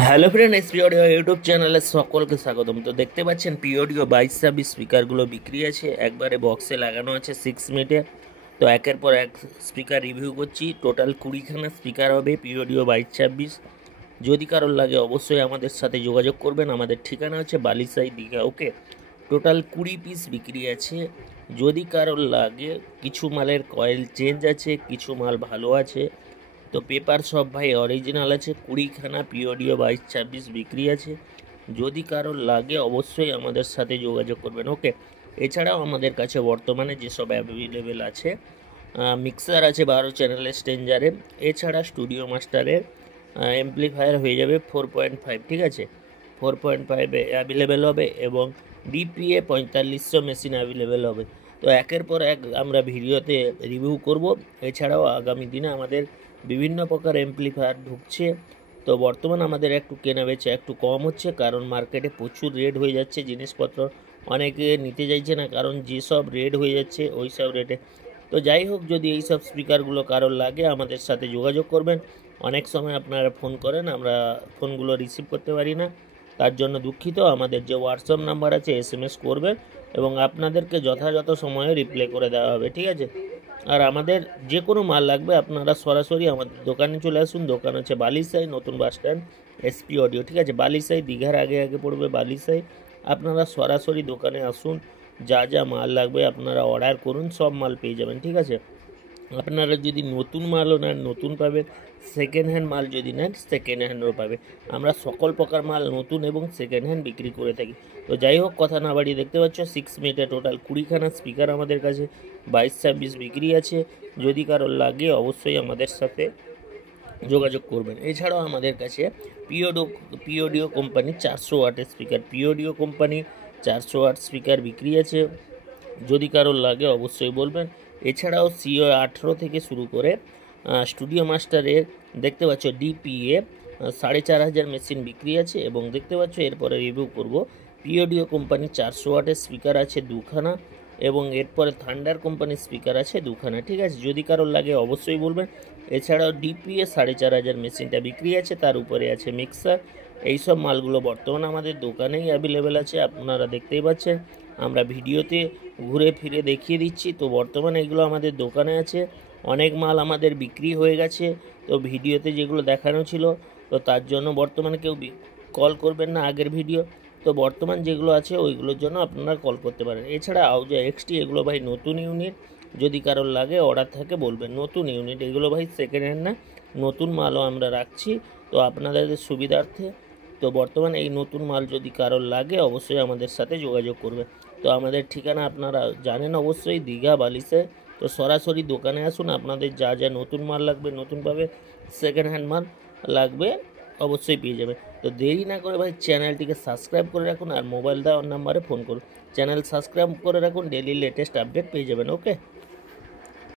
Hello friend, SP audio YouTube চ্যানেলে সকলকে স্বাগতম। তো দেখতে পাচ্ছেন পি অডিও 2226 স্পিকারগুলো বিক্রি আছে, একবারে বক্সে লাগানো আছে 6 মিনিটে। তো একের পর এক স্পিকার রিভিউ করছি। টোটাল 20খানা স্পিকার হবে পি অডিও 2226। যদি কারোর লাগে অবশ্যই আমাদের সাথে যোগাযোগ করবেন। আমাদের ঠিকানা হচ্ছে বালিসাই, দীঘা। ওকে, টোটাল 20 পিস বিক্রি আছে। যদি কারোর লাগে, কিছু মালের কয়েল চেঞ্জ আছে, কিছু মাল ভালো আছে। তো পেপার সব ভাই অরিজিনাল আছে। 20খানা পিওডিও 2226 বিক্রি আছে। যদি কারোর লাগে অবশ্যই আমাদের সাথে যোগাযোগ করবেন। ওকে, এছাড়াও আমাদের কাছে বর্তমানে যেসব অ্যাভেলেবেল আছে, মিক্সার আছে 12 চ্যানেলের স্টেঞ্জারে। এছাড়া স্টুডিও মাস্টারের অ্যাম্পলিফায়ার হয়ে যাবে 4.5, ঠিক আছে। 4.5 অ্যাভেলেবেল হবে এবং ডিপিএ 4500 মেশিন অ্যাভেলেবেল হবে। তো একের পর এক আমরা ভিডিওতে রিভিউ করব। এছাড়াও আগামী দিনে আমাদের বিভিন্ন প্রকার অ্যাম্পলিফায়ার ঢুকছে। তো বর্তমান আমাদের একটু কেনা বেচা একটু কম হচ্ছে, কারণ মার্কেটে প্রচুর রেট হয়ে যাচ্ছে জিনিসপত্র। অনেকে নিতে চাইছে না, কারণ যেসব রেট হয়ে যাচ্ছে ওই সব রেটে। তো যাই হোক, যদি এই সব স্পিকারগুলো কারোর লাগে আমাদের সাথে যোগাযোগ করবেন। অনেক সময় আপনারা ফোন করেন, আমরা ফোনগুলো রিসিভ করতে পারি না, তার জন্য দুঃখিত। আমাদের যে হোয়াটসঅ্যাপ নাম্বার আছে SMS করবেন এবং আপনাদেরকে যথাযথ সময়ে রিপ্লাই করে দেওয়া হবে, ঠিক আছে। আর আমাদের যে কোনো মাল লাগবে আপনারা সরাসরি আমাদের দোকানে চলে আসুন। দোকান হচ্ছে বালিসাই, নতুন বাস স্ট্যান্ড, এসপি অডিও, ঠিক আছে। বালিসাই দীঘার আগে আগে পড়বে বালিসাই। আপনারা সরাসরি দোকানে আসুন, যা যা মাল লাগবে আপনারা অর্ডার করুন, সব মাল পেয়ে যাবেন, ঠিক আছে। আপনারা যদি নতুন মালও নেন নতুন পাবেন, সেকেন্ড হ্যান্ড মাল যদি নেন সেকেন্ড হ্যান্ডও পাবে। আমরা সকল প্রকার মাল নতুন এবং সেকেন্ড হ্যান্ড বিক্রি করে থাকি। তো যাই হোক, কথা না বাড়িয়ে দেখতে পাচ্ছ 6 মিনিটে টোটাল 20খানা স্পিকার আমাদের কাছে 2226 বিক্রি আছে। যদি কারোর লাগে অবশ্যই আমাদের সাথে যোগাযোগ করবেন। এছাড়াও আমাদের কাছে পিওডিও কোম্পানি 400 ওয়াটের স্পিকার, পিওডিও কোম্পানি 400 ওয়াট স্পিকার বিক্রি আছে। যদি কারোর লাগে অবশ্যই বলবেন। এছাড়াও সিও 18 থেকে শুরু করে স্টুডিও মাস্টারের দেখতে পাচ্ছ ডিপিএ 4500 মেশিন বিক্রি আছে। এবং দেখতে পাচ্ছ এরপরে রিভিউ করব, পিওডিও কোম্পানি 400 ওয়াটের স্পিকার আছে 2খানা এবং এরপরে থান্ডার কোম্পানির স্পিকার আছে 2খানা, ঠিক আছে। যদি কারোর লাগে অবশ্যই বলবেন। এছাড়াও ডিপিএ 4500 মেশিনটা বিক্রি আছে, তার উপরে আছে মিক্সার। এইসব মালগুলো বর্তমানে আমাদের দোকানেই অ্যাভেলেবেল আছে, আপনারা দেখতেই পাচ্ছেন। আমরা ভিডিওতে ঘুরে ফিরে দেখিয়ে দিচ্ছি। তো বর্তমানে এগুলো আমাদের দোকানে আছে। অনেক মাল আমাদের বিক্রি হয়ে গেছে। তো ভিডিওতে যেগুলো দেখানো ছিল, তো তার জন্য বর্তমানে কেউ কল করবেন না আগের ভিডিও। তো বর্তমান যেগুলো আছে ওইগুলোর জন্য আপনারা কল করতে পারেন। এছাড়া আউজা এক্সটি এগুলো ভাই নতুন ইউনিট, যদি কারোর লাগে অর্ডার থাকে বলবেন। নতুন ইউনিট এগুলো ভাই, সেকেন্ড হ্যান্ড না, নতুন মালও আমরা রাখছি তো আপনাদের সুবিধার্থে। তো বর্তমানে এই নতুন মাল যদি কারোর লাগে অবশ্যই আমাদের সাথে যোগাযোগ করবে। তো আমাদের ঠিকানা আপনারা জানেন অবশ্যই, দীঘা বালিসে। তো সরাসরি দোকানে আসুন, আপনাদের যা যা নতুন মাল লাগবে নতুন পাবে, সেকেন্ড হ্যান্ড মাল লাগবে অবশ্যই পেয়ে যাবে। তো দেরি না করে ভাই চ্যানেলটিকে সাবস্ক্রাইব করে রাখুন আর মোবাইল দেওয়ার নাম্বারে ফোন করুন। চ্যানেল সাবস্ক্রাইব করে রাখুন, ডেলি লেটেস্ট আপডেট পেয়ে যাবেন। ওকে।